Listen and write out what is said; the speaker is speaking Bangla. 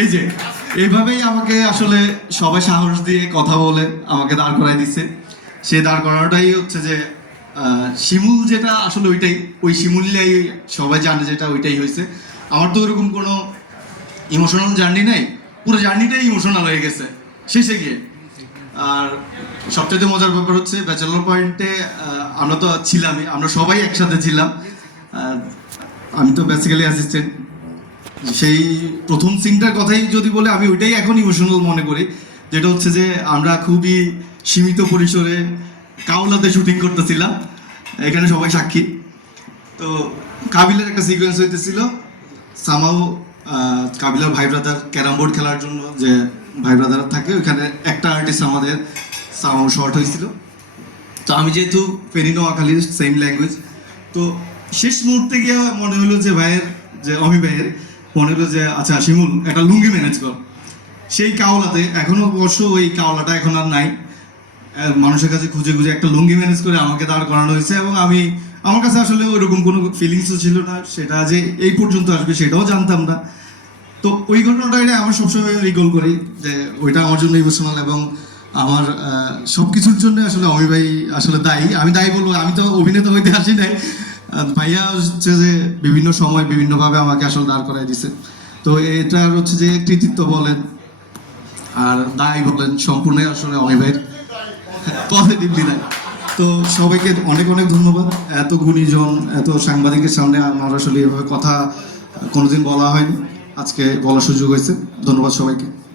এই যে এইভাবেই আমাকে আসলে সবাই সাহস দিয়ে কথা বলে, আমাকে দাঁড় করাই দিচ্ছে। সে দাঁড় করানোটাই হচ্ছে যে শিমুল যেটা আসলে ওইটাই, ওই শিমুলাই সবাই জানে যেটা ওইটাই হয়েছে। আমার তো ওরকম কোনো ইমোশনাল জার্নি নাই, পুরো জার্নিটাই ইমোশনাল হয়ে গেছে, শেষে গিয়ে। আর সবচেয়ে মজার ব্যাপার হচ্ছে ব্যাচেলর পয়েন্টে আমরা তো ছিলামই, আমরা সবাই একসাথে ছিলাম। আমি তো বেসিক্যালি অ্যাসিস্ট্যান্ট সেই প্রথম সিনটার কথাই যদি বলে, আমি ওইটাই এখন ইমোশনাল মনে করি। যেটা হচ্ছে যে, আমরা খুবই সীমিত পরিসরে কাউলাতে শুটিং করতেছিলাম। এখানে সবাই সাক্ষী। তো কাবিলের একটা সিকোয়েন্স হইতেছিল। সামাও কাবিলার ভাই ব্রাদার ক্যারাম বোর্ড খেলার জন্য যে ভাই ব্রাদার থাকে, ওইখানে একটা আর্টিস্ট আমাদের সামাও শর্ট হয়েছিল। তো আমি যেহেতু ফেনী নোয়াখালীর সেম ল্যাঙ্গুয়েজ তো শেষ মুহূর্তে গিয়ে মনে হলো যে ভাইয়ের, যে অমি ভাইয়ের মনে হলো যে আচ্ছা শিমুল, একটা লুঙ্গি ম্যানেজ কর। সেই কাওলাতে, এখনও অবশ্য ওই কাওলাটা এখন আর নাই। মানুষের কাছে খুঁজে খুঁজে একটা লুঙ্গি ম্যানেজ করে আমাকে দাঁড় করানো হয়েছে এবং আমি, আমার কাছে আসলে ওইরকম কোনো ফিলিংসও ছিল না। সেটা যে এই পর্যন্ত আসবে সেটাও জানতাম না। তো ওই ঘটনাটা এটা আমার সবসময় রিকল করি যে ওইটা আমার জন্য ইমোশনাল এবং আমার সব কিছুর জন্য আসলে অমি ভাই আসলে দায়ী। আমি দায়ী বলব, আমি তো অভিনেতা হইতে আসি নাই। ভাইয়া হচ্ছে যে বিভিন্ন সময় বিভিন্নভাবে আমাকে আসলে দাঁড় করাই দিছে। তো এটার হচ্ছে যে কৃতিত্ব বলেন আর দায় বলেন সম্পূর্ণ আসলে অমি ভাইয়ের পজিটিভলি দেয় তো সবাইকে অনেক অনেক ধন্যবাদ। এত গুণীজন, এত সাংবাদিকের সামনে আমার আসলে এভাবে কথা কোনোদিন বলা হয়নি। আজকে বলার সুযোগ হয়েছে। ধন্যবাদ সবাইকে।